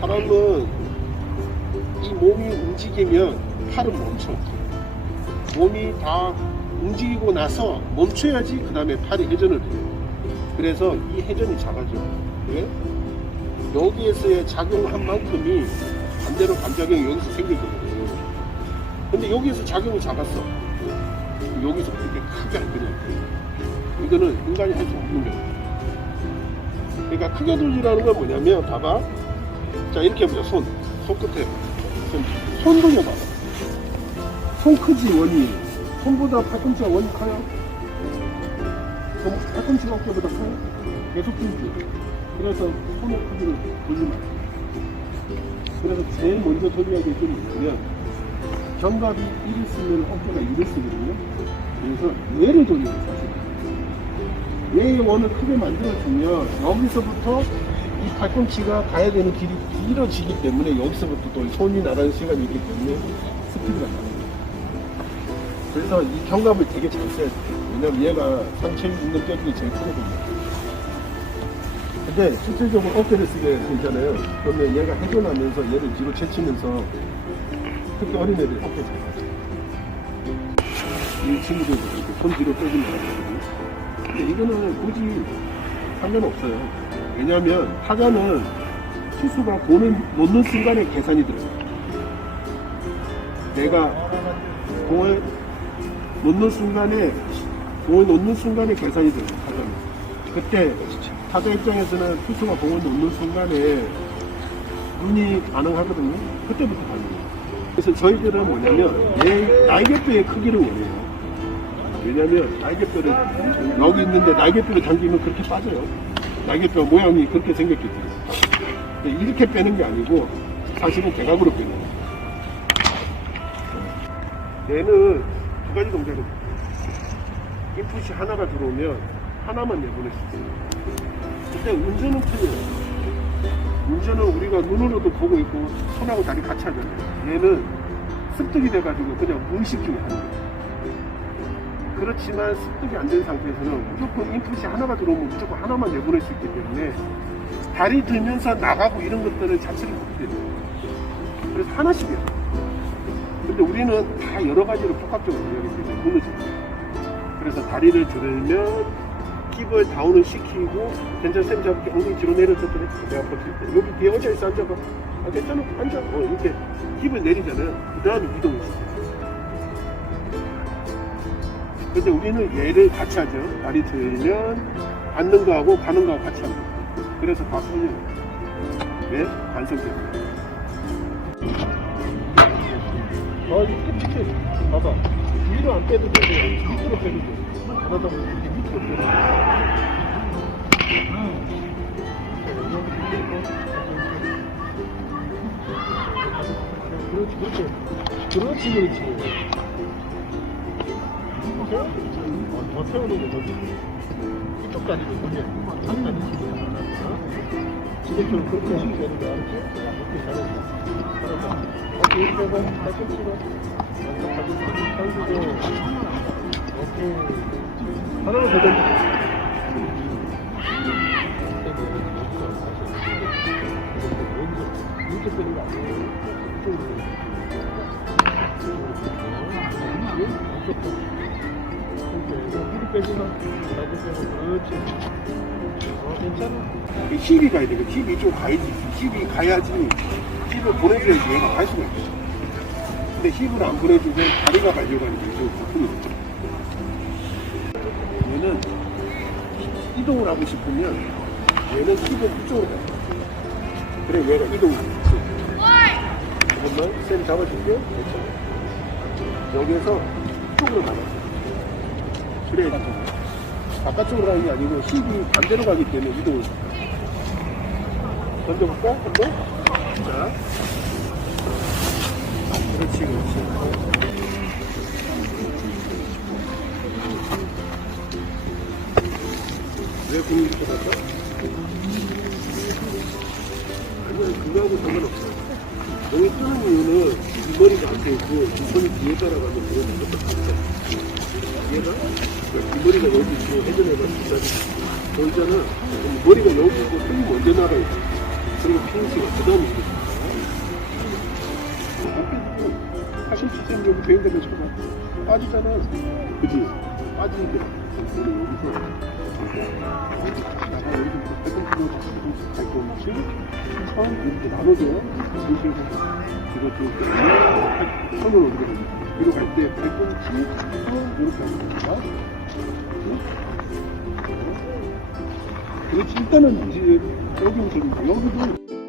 사람은 이 몸이 움직이면 팔은 멈춰. 몸이 다 움직이고 나서 멈춰야지 그 다음에 팔이 회전을 해요. 그래서 이 회전이 작아져. 왜? 여기에서의 작용한 만큼이 반대로 반작용이 여기서 생기거든요. 근데 여기에서 작용이 작았어. 여기서 그렇게 크게 안 그냥. 이거는 인간이 할 수 없는 거야. 그러니까 크게 돌리라는 건 뭐냐면, 봐봐. 자, 이렇게 해보자, 손. 손끝에. 손, 손 돌려봐. 손 크지, 원이. 손보다 팔꿈치가 원이 커요? 손, 팔꿈치가 어깨보다 커요? 계속 돌지. 그래서 손의 크기를 돌리면. 그래서 제일 먼저 돌려야 될게 뭐냐면, 견갑이 1을 쓰면 어깨가 2를 쓰거든요. 그래서 얘를 돌리는 사실. 얘의 원을 크게 만들어주면 여기서부터 이 팔꿈치가 가야 되는 길이 길어지기 때문에 여기서부터 또 손이 나가는 시간이 있기 때문에 스피드가 거예요. 그래서 이 견갑을 되게 잘 써야 돼요. 왜냐면 얘가 상체 있는 뼈 중에 제일 크거든요. 근데 실질적으로 어깨를 쓰게 되잖아요. 그러면 얘가 회전하면서 얘를 뒤로 제치면서 특히 어깨 잘 가요. 이 친구들도 이렇게 손 뒤로 하거든요. 근데 이거는 굳이 상관없어요. 왜냐하면 타자는 투수가 공을 놓는 순간에 계산이 들어요. 내가 공을 놓는 순간에 공을 놓는 순간에 계산이 들어요. 타자는. 그때 타자 입장에서는 투수가 공을 놓는 순간에 눈이 반응하거든요. 그때부터 반응해요. 그래서 저희들은 뭐냐면 내 날개뼈의 크기를 원해요. 왜냐면 날개뼈를 여기 있는데 날개뼈를 당기면 그렇게 빠져요. 날개뼈 모양이 그렇게 생겼기 때문에. 이렇게 빼는 게 아니고 사실은 대각으로 빼는 거예요. 얘는 두 가지 동작을. 인풋이 하나가 들어오면 하나만 내보낼 수 있어요. 근데 운전은 틀려요. 운전은 우리가 눈으로도 보고 있고 손하고 다리 같이 하잖아요. 얘는 습득이 돼가지고 그냥 무의식 중에 하는 거예요. 그렇지만 습득이 안 된 상태에서는 무조건 인풋이 하나가 들어오면 무조건 하나만 내보낼 수 있기 때문에 다리 들면서 나가고 이런 것들을 자체를 못해요. 그래서 하나씩이에요. 근데 우리는 다 여러 가지로 복합적으로 이야기 때문에 무너져요. 그래서 다리를 들면 힙을 다운을 시키고 괜찮아 쌤 잡을게 엉덩이 뒤로 내려서 그래 내가 버틸 때 여기 뒤에 앉아 있어 앉아봐 아 괜찮아. 앉아. 어 이렇게 힙을 내리잖아요. 그 다음에 시켜요 근데 우리는 얘를 같이 하죠. 다리 들면 앉는 거하고 가는 거하고 같이 합니다. 그래서 다 손이 왜? 반성 때문에 아 이게 끝이 봐봐. 위로 안 빼도 되고 밑으로 빼도 돼. 그러다 보니 이렇게 밑으로 빼도 돼 그렇지 그렇지. 그렇지 그렇지. 어, 더 세우는 거 거기 이쪽 다리를 돌려 한 다리 지금처럼 그렇게 하시면 되는 거 알았지? 이렇게 잘했어? 잘했어. 오케이 이렇게 해봐 다시 치고 완전 가지고 당기고 오케이 더던 힙이 가야 돼. 힙이 좀 가야지. 힙이 가야지. 힙을 보내줘야지 얘가 갈 수가 있어. 근데 힙을 안 보내주고 다리가 가려고 하니까 이제 바꾸는 거죠. 얘는 이동을 하고 싶으면 얘는 힙을 이쪽으로 가야 돼. 그래 얘가 이동을 하고 있어. 잠깐만, 쌤 잡아줄게. 괜찮아. 여기에서 이쪽으로 가봐. 그래. 바깥쪽으로 가는 게 아니고 힙이 반대로 가기 때문에 이동을. 던져볼까? 한 번? 자. 그렇지, 그렇지. 왜 이렇게 났어? 아니요, 그거하고 상관없어. 공이 뜨는 이유는 이 머리가 안돼 있고 손이 뒤에 따라가면 그런 것도 같아. 얘가 이 머리가 여기 있고 두다리 돌잖아. 그럼 머리가 여기 있고 손이 먼저 나가요. 그리고 핑스가 그 다음에 이렇게 아, 87cm 정도 되는 데면 쳐봐. 빠지잖아. 그지? 빠지는 게. 그리고 여기서 이렇게 나눠줘. 이렇게 이것도 이렇게 손으로 이렇게 뒤로 갈때 배꼽치 이렇게 하는 거야. 그렇지 일단은 이제 여기부터 여기도